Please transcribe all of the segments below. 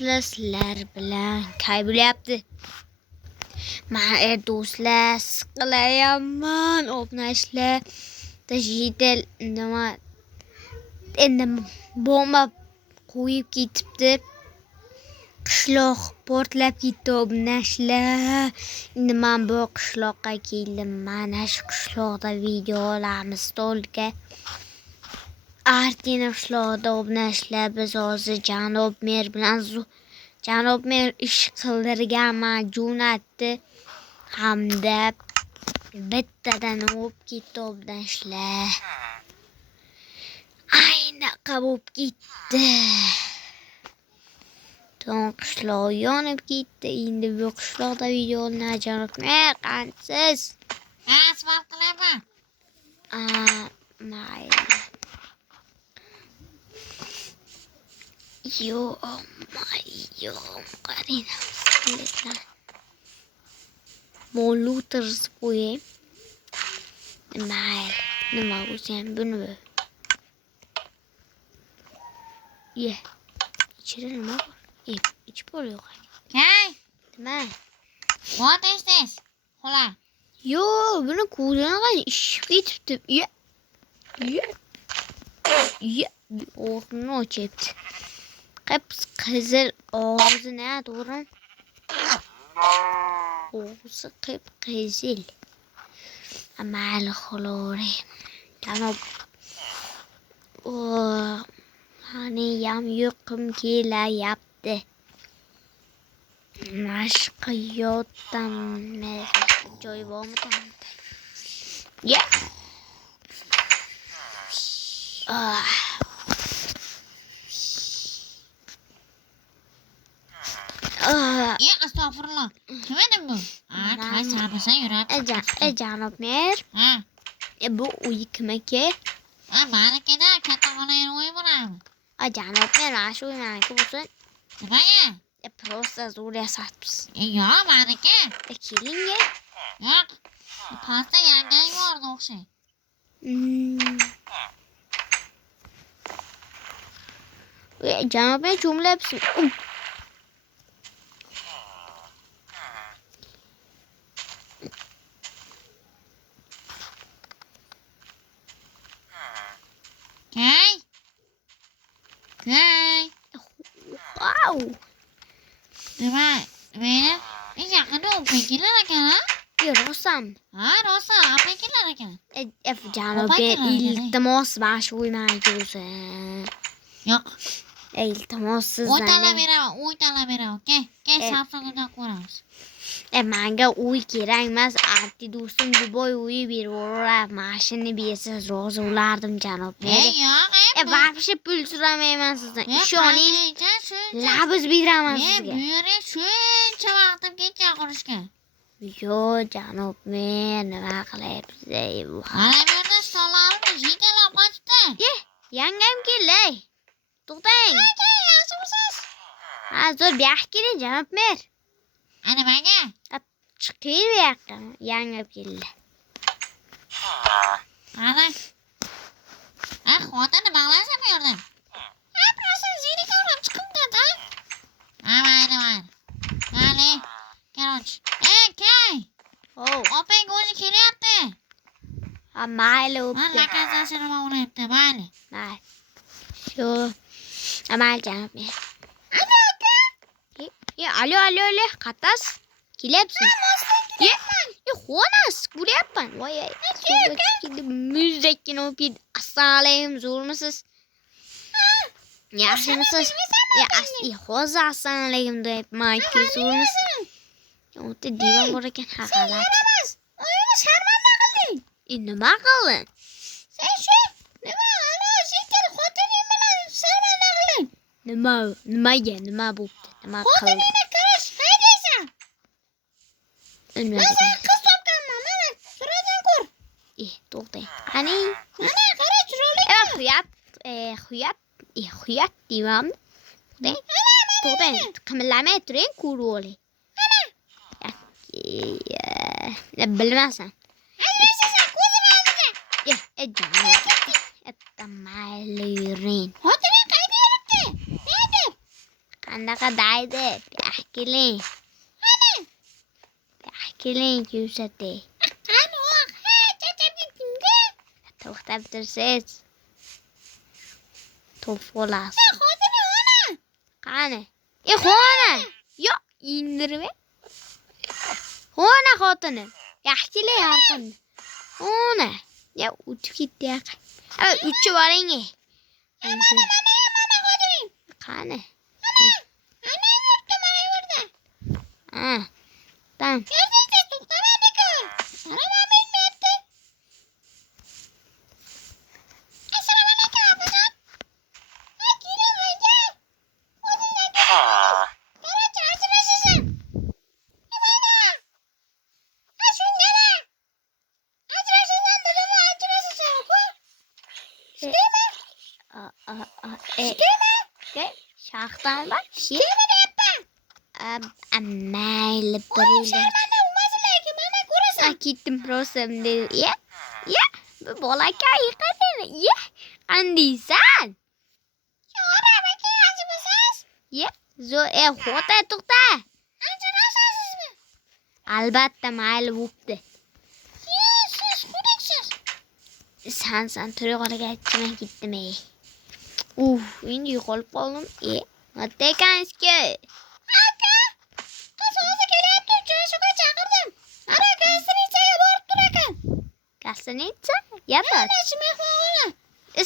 Sizlar bilan kay bo'lyapti. Men do'stlar siqilayapman. Obnashlar digital nima endi bomba qo'yib ketibdi. Qishloq portlab ketdi obnashlar. Endi men bu qishloqqa keldim. Mana shu qishloqda videolarimiz to'lga. Artina qishloqda obnashlar biz hozir janob mer bilan janob mer ish qildirganman jo'natdi hamda bittadan o'p ketdi obnashlar. Aynaqa bo'lib ketdi. To'n qishloq yonib ketdi. Endi bu qishloqda videolarni janob mer qansiz. Svart qilaman. Mayli. Yo, qarang. Molu tirib qo'yay. Mayli. Nima bo'lsa ham buni. Ye. İçeri nima bor? İçib bor yo'q. Hey, Nima? what is this? Xola. Yo, buni ko'rgan ishib ketibdi. Ye. O'rnini ochibdi. Qizil og'zini to'g'ri. Og'zi qip-qizil. Mayli xolori. Janob. Hani yam yo'qim kelayapti. Mashqa yotdan joy bormi? Ya. Ya astagfirullah. Nima endi bu? Qay sarpasa yuradi. Janob mer. Ha. Bu uy kimniki? Meniki-da, katta xolayning uyi bo'ladimi? Janob mer, mana shu meniki bo'lsin. Nimaga? Просто so'rayapsiz. Yo'q, meniki. Keling-a. Yo'q. Pastda yangi bordi o'xshay. Janob mer cho'milabsiz. Kay. Wow. Nima? Meni yaqinda o'paykilar ekan, ha? Rosam. Ha, rosa, o'paykilar ekan. Janob mer, iltimos mana shu meniki bo'lsin. Yo'q. Iltimos Uy tanlab sizdan. beraman. Kay, safsag'ida ko'ramiz. Menga uy kerak emas. Arti do'stim Duboy uyi berib yuborar. Mashina bersiz rozi bo'lardim janob mer. Yo'q. Vaqti pul so'ramayman sizdan. Ishoning. Labiz beraman sizga. Buyuring, shuncha vaqtim ketgan qurishga. Yo, janob mer, nima qilyapsiz? Mana bu yerda stollarni jigalab qochdi. Yangam kelay. To'xtang. Yaxshimisiz? Zo'r bu yoqqa keling janob mer. Nimaga? Chiqing bu yoqqa. Yangam keldi. Ana. Xotini bog'lasa bu yerda. Просто zirikavram chiqimda-da. Mayli. Короче. Kay. Opang o'zi kelyapti. Mayli, Men lakazasini o'rayapti, mayli. Shu. Mayli janob mer. Alo. Qatas? Kelyapsiz? Xonas, ko'ryapman. Voy. Muzdakini o'pib. Assalomu alaykum, zo'rmisiz? Yaxshimisiz? Hozir assalomu alaykum deyapman. Zo'rmisiz? O'ta divan bor ekan, haqalat. Oyini sharmanda qilding. Nima qildin? Sen shu shekar xotining bilan sharmanda qilding. Nimaga? Nima bo'pti? Nima qildin? Xotiningni qarash, haydaysan. Nima? Men sen qiz topganman, mana suratini ko'r. To'xtang. Qani? Mana qara chiroyli. Xuyat deyman. To'xtang. Qimillamay turing, ko'rib oling. Bilmasam. Ajraysan, ko'zim oldida. Mayli yuring. Xotining qayda yuribdi? Nega? Qanaqa daydi? Keling. Keling ko'rsatay. Qani oq. Ha, chachab ketdim-da. To'xtab tursiz. To'p bo'lasiz. Xotini ona. Qani? Xona. Yo'q, indirib. Xona xotini. Yaxshilik harfin. Xona. Ya o'tib ketdi yaqa. Ha, uchib oling. Mana xotining. Qani? Ana yurtda mana yerda. Ha. Tamam. Ko'rdingiz, to'xtamadi-ku. Ana men bilmayapti. Assalomu alaykum, opajon. Ha, keling menga. O'zingga qarachi, ajrashasan. Nimaga? Ha, shunga-da. Ajrashasan dedimi, ajrashasan-ku. Shundaymi? Shaxtan bor. Shundaymi deyapman. Mayli O'yim biringlar. sharmanda bo'lmasin lekin, mana ko'rasan. Ketdim prosam dedi. Ya, bu bolakay qani? Ya, qandaysan? Ora, makiyaj bo'lsangiz. Ya, xota to'xta. Ajrashasizmi? Albatta mayli bo'pti. Siz qudiksiz. San tura qolaga aytmay ketdim. Endi yo'qolib qoldim. Nima ekanski? Aka, qiz hozir kelyapti, uchrashuvga chaqirdim. Ana gastritsaga borib tur ekan. Gastritsa? Yo'q. Mana mehmonxona.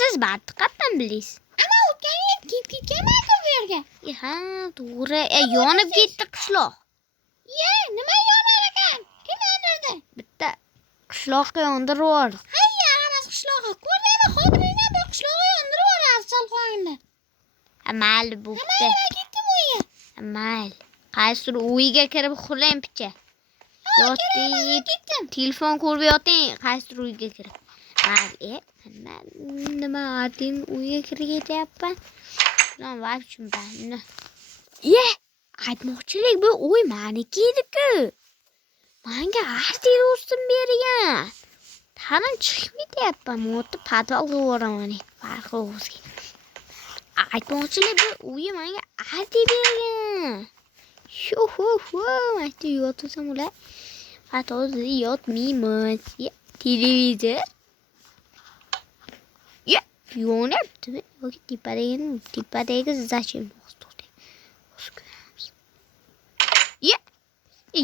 Siz barni qayerdan bilasiz? Ana o'tgan yil kelib ketganman-ku bu yerga. Ha, to'g'ri. Yonib ketdi qishloq. Ye, nima yonar ekan? Kim yondirdi? Bitta qishloqqa yondirib yubordi. Hayya, aramas qishloqqa. Ko'rdingmi, xotiningdan bir qishloqqa yondirib yuboradi salqoningda. Mayli bo'pti. Nima ketdim uyga? Mayli. Qaysidir uyga kirib uxlang picha. Yoting, Ketdim. telefon ko'rib yoting, qaysidir uyga kirib. Mayli. Nima atin uyga kirib ketyapman? Lan vaqtim bor. Aytmoqchilik bu uy meniki edi-ku. Menga arti do'stim bergan. Tanim chiqmayapman. Motni podval qilib yuboraman. Farqi o'zga. Aytmoqchilik bu uy menga arti bergan. Maktab yotsam ular. Hozir yotmayman. Televizor. Yonyaptimi? Yoki tepadagi zachем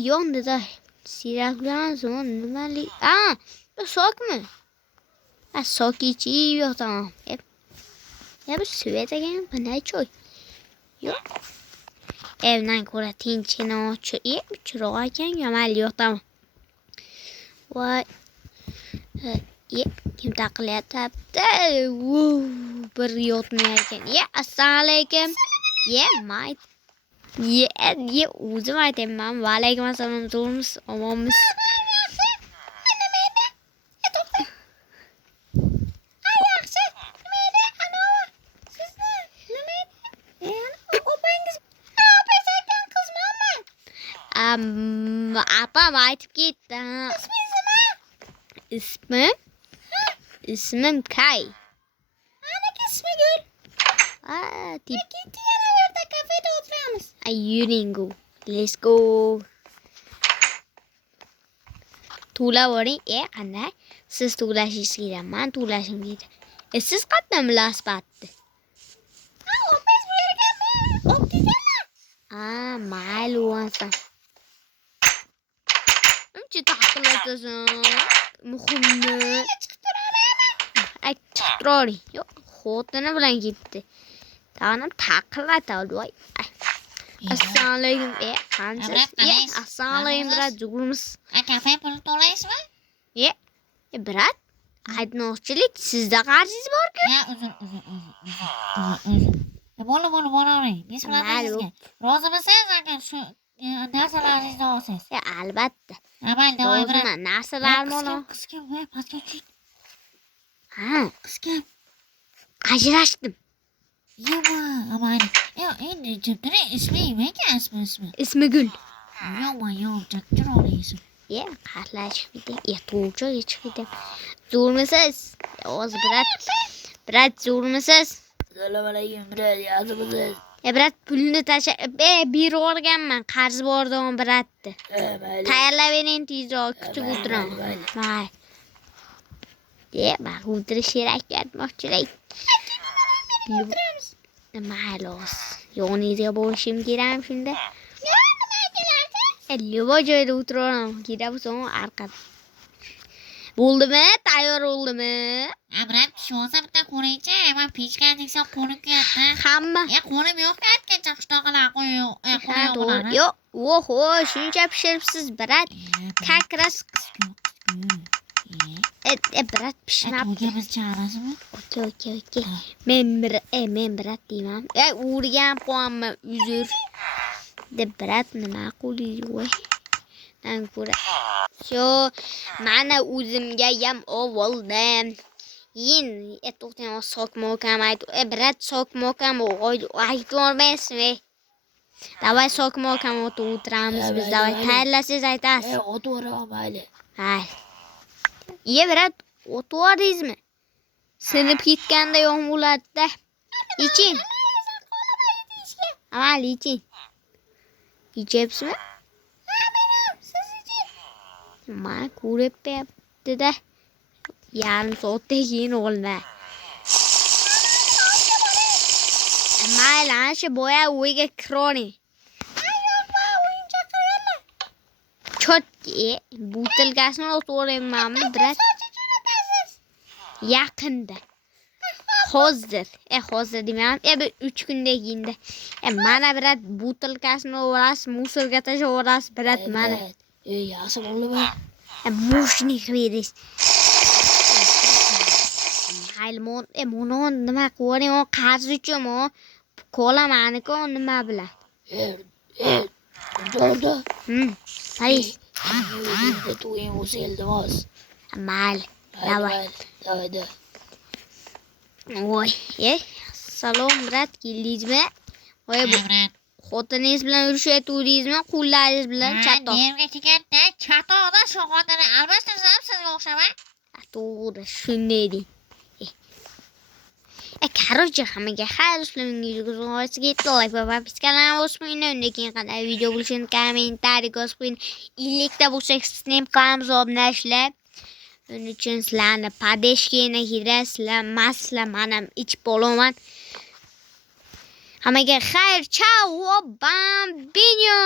yonda serialdan so'ng nimali? Bu sokmi? Sok ichib yotaman. Bu svet ekan, bunday choy. Yo'q. Evdan ko'ra tinchgina chiroq ekan, mayli yotaman. Voy. Kim taqilyapti? Bir yotmay ekan. Assalomu alaykum. Mayt. O'zim aytayman. Va alaykum assalom. To'g'rimiz, omonmiz. Apam aytib ketdi. Ismim Kay. Anaki ismi Gul. Ketdik yana yerda kafeda o'tiramiz. Yuring go. Let's go. To'lab oling. Qanday? Siz to'lashingiz kerak. Men to'lashim kerak. Siz qayerdan bilasiz batni? Opaz bu yergami? Optidalar. Mayli o'lsan. Uncha taqilatasan. Muhimmi? Chiqib turaverman. Chiqib turavering. Yo'q, xotini bilan ketdi. Tanim taqillatadi voy. Assalomu alaykum. Qansiz? Assalomu alaykum, brat. Zo'rmiz. Kafe pul to'laysizmi? Brat, aytmoqchilik sizda qarzingiz bor-ku. Uzr. Bo'ldi, boravering. Bismillahirrohmanirrohim. Rozi bo'lsangiz agar shu narsalaringizni olsangiz. Albatta. Amalda Roziman, narsalarimni olaman. Qiz kim? Pastga tushing. Qiz kim? Ajrashdim. Aman. Endi jibdira ismi nima ekan ismi? Ismi Gul. Yo'q, chiroyli ism. Qatlashib ketdi. To'g'riga chiqib ketdi. Zo'rmisiz? O'zi brat, zo'rmisiz? Assalomu alaykum, brat. Yozibsiz. Brat pulni bir o'rganman. Qarz bordan biratdi. Mayli. Tayyorlab bering tezroq kutib Mayli, o'tiraman. mayli. Mayli. Bak o'tirish kerak aytmoqchilik. Mayli. Yoningizga borishim kerak shunda. Nima joyda o'tiraman. Kerak bo'lsa orqada. Bo'ldimi? Tayyor bo'ldimi? Brat pishmosa bitta qo'ringchi. Men pechka teksa qo'nim kuyapti. Hamma. Qo'nim yo'q aytgancha qishloqlar qo'yib. Yo'q. Oho, shuncha pishiribsiz, brat. Kakras. Brat pishmabdi. Biz chaqirasizmi? Okey. Men brat deyman. O'rganib qo'yamman, uzr. Deb brat nima qo'lingiz voy. Nan ko'ra. Sho, mana o'zimga ham oldim. To'xtang, sokmokam ayt. Brat sokmokam aytolmaysizmi? Davay sokmokam o'tiramiz biz. Davay tayyorlasangiz aytasiz. O'tiraman mayli. Hay. Brat, o'tirdingizmi? Sinib ketganda yom bo'ladi-da. Iching. Mayli, iching. Ichayapsizmi? Mana ko'rib beribdi-da. Yarim soatdan keyin olma. Mayli, ana shu boya o'yga kironing. Chotki, butilkasini o'tiramanmi, brat? Yaqinda. Hozir demayman. Bir 3 kundan keyinda. Mana brat butilkasini o'rasiz, musorga tashlab o'rasiz, brat mana. Yaxshi bo'ldimi? Mushni qilasiz. Haylmon, monon nima qo'ring, o qarz uchun o kola maniku nima bilan. Dorda. Hay. To'ying o'zi iltimos. Mayli. Davay. Voy, salom brat, keldingizmi? Voy, xotiningiz bilan urushyaptingizmi? Qullaringiz bilan chatoq. Yerga teganda chatoqda shu xotini almashtirsam sizga o'xshamay? To'g'ri, shunday deng. Короче, hammaga xayr ishlamingiz olasiga like va podpiskani bosib qo'ying. Undan keyin qanday video bo'lishini kommentariy yozib qo'ying. 50 ta bo'lsak sizning qilamiz obunashlar. Uning uchun sizlarni padeshkina kerak, sizlar maslar, men ham ichib olaman. Hammaga xayr, chao, bambino.